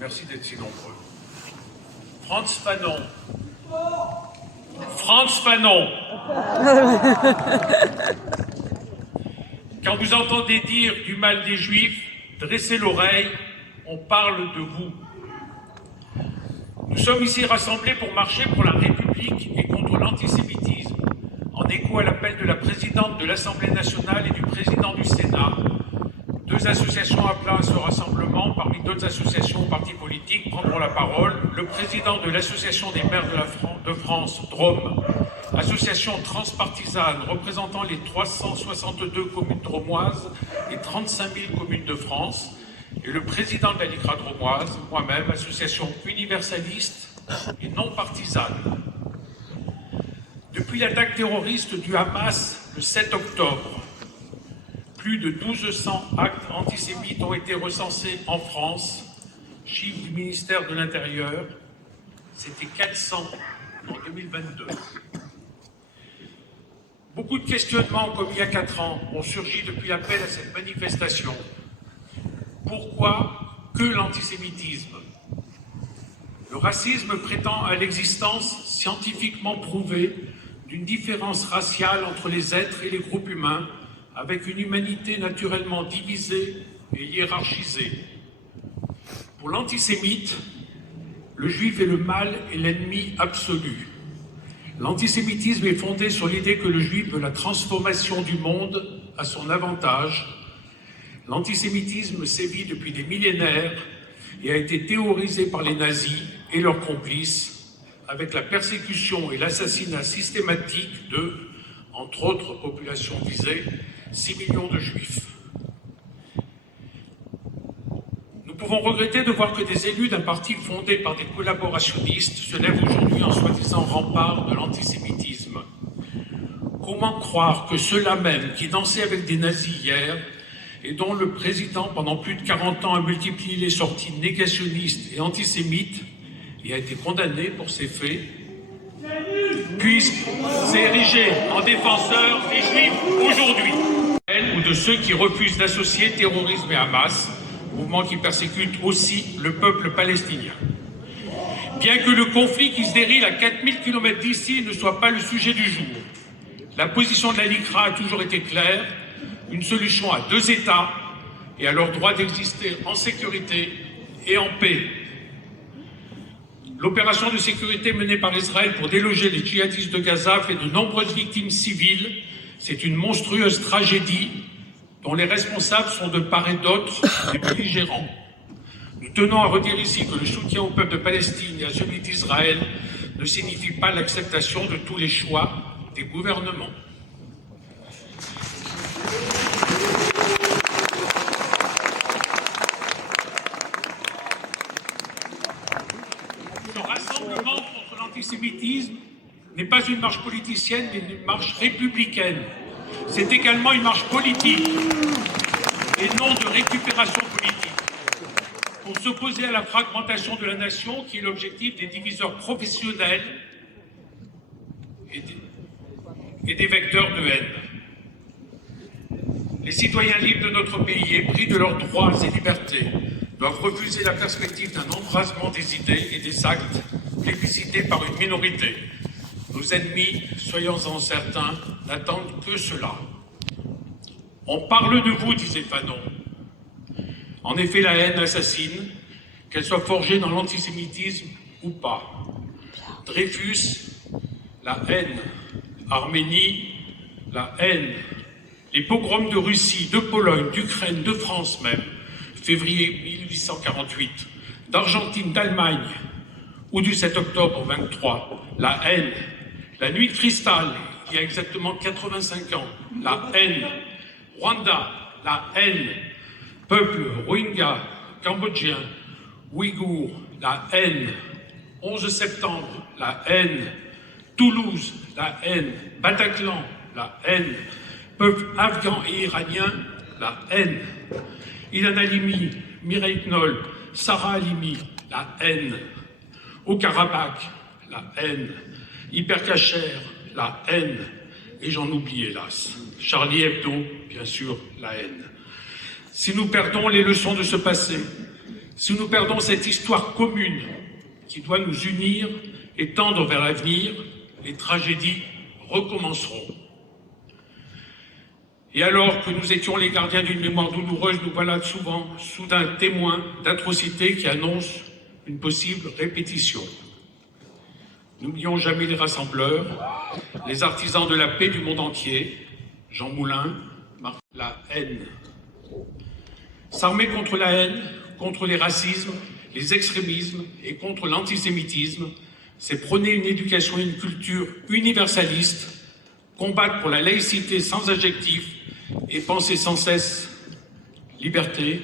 Merci d'être si nombreux. Frantz Fanon. Frantz Fanon. Quand vous entendez dire du mal des Juifs, dressez l'oreille, on parle de vous. Nous sommes ici rassemblés pour marcher pour la République et contre l'antisémitisme, en écho à l'appel de la présidente de l'Assemblée nationale et du président du Sénat. Deux associations appelant à ce rassemblement, parmi d'autres associations ou partis politiques, prendront la parole. Le président de l'Association des maires de France, Drôme, association transpartisane représentant les 362 communes drômoises et 35 000 communes de France, et le président de la LICRA drômoise, moi-même, association universaliste et non partisane. Depuis l'attaque terroriste du Hamas le 7 octobre, plus de 1200 actes antisémites ont été recensés en France, chiffre du ministère de l'Intérieur, c'était 400 en 2022. Beaucoup de questionnements, comme il y a 4 ans, ont surgi depuis l'appel à cette manifestation. Pourquoi que l'antisémitisme? Le racisme prétend à l'existence scientifiquement prouvée d'une différence raciale entre les êtres et les groupes humains, avec une humanité naturellement divisée et hiérarchisée. Pour l'antisémite, le juif est le mal et l'ennemi absolu. L'antisémitisme est fondé sur l'idée que le juif veut la transformation du monde à son avantage. L'antisémitisme sévit depuis des millénaires et a été théorisé par les nazis et leurs complices avec la persécution et l'assassinat systématique de, entre autres populations visées, 6 millions de juifs. Nous pouvons regretter de voir que des élus d'un parti fondé par des collaborationnistes se lèvent aujourd'hui en soi-disant rempart de l'antisémitisme. Comment croire que ceux-là même qui dansaient avec des nazis hier et dont le président pendant plus de 40 ans a multiplié les sorties négationnistes et antisémites et a été condamné pour ces faits, puissent s'ériger en défenseurs des juifs aujourd'hui, ou de ceux qui refusent d'associer terrorisme et Hamas, mouvement qui persécute aussi le peuple palestinien. Bien que le conflit qui se déroule à 4000 km d'ici ne soit pas le sujet du jour, la position de la LICRA a toujours été claire, une solution à 2 États et à leur droit d'exister en sécurité et en paix. L'opération de sécurité menée par Israël pour déloger les djihadistes de Gaza fait de nombreuses victimes civiles. C'est une monstrueuse tragédie dont les responsables sont de part et d'autre des belligérants. Nous tenons à redire ici que le soutien au peuple de Palestine et à celui d'Israël ne signifie pas l'acceptation de tous les choix des gouvernements. Ce rassemblement contre l'antisémitisme n'est pas une marche politicienne, mais une marche républicaine. C'est également une marche politique et non de récupération politique. Pour s'opposer à la fragmentation de la nation, qui est l'objectif des diviseurs professionnels et des vecteurs de haine. Les citoyens libres de notre pays, épris de leurs droits et libertés, doivent refuser la perspective d'un embrasement des idées et des actes plébiscités par une minorité. Nos ennemis, soyons-en certains, n'attendent que cela. On parle de vous, disait Fanon. En effet, la haine assassine, qu'elle soit forgée dans l'antisémitisme ou pas. Dreyfus, la haine. Arménie, la haine. Les pogroms de Russie, de Pologne, d'Ukraine, de France même, février 1848, d'Argentine, d'Allemagne, ou du 7 octobre 23, la haine. La nuit de cristal, il y a exactement 85 ans, la haine. Rwanda, la haine. Peuple rohingya, cambodgien, ouïghour, la haine. 11 septembre, la haine. Toulouse, la haine. Bataclan, la haine. Peuple afghan et iranien, la haine. Ilan Halimi, Mireille Knoll, Sarah Halimi, la haine. Au Karabakh, la haine. Hypercacher, la haine. Et j'en oublie hélas. Charlie Hebdo, bien sûr, la haine. Si nous perdons les leçons de ce passé, Si nous perdons cette histoire commune qui doit nous unir et tendre vers l'avenir, les tragédies recommenceront. Et alors que nous étions les gardiens d'une mémoire douloureuse, nous voilà souvent soudain témoins d'atrocités qui annoncent une possible répétition. N'oublions jamais les rassembleurs, les artisans de la paix du monde entier, Jean Moulin, la haine. S'armer contre la haine, contre les racismes, les extrémismes et contre l'antisémitisme, c'est prôner une éducation et une culture universaliste, combattre pour la laïcité sans adjectif et penser sans cesse liberté,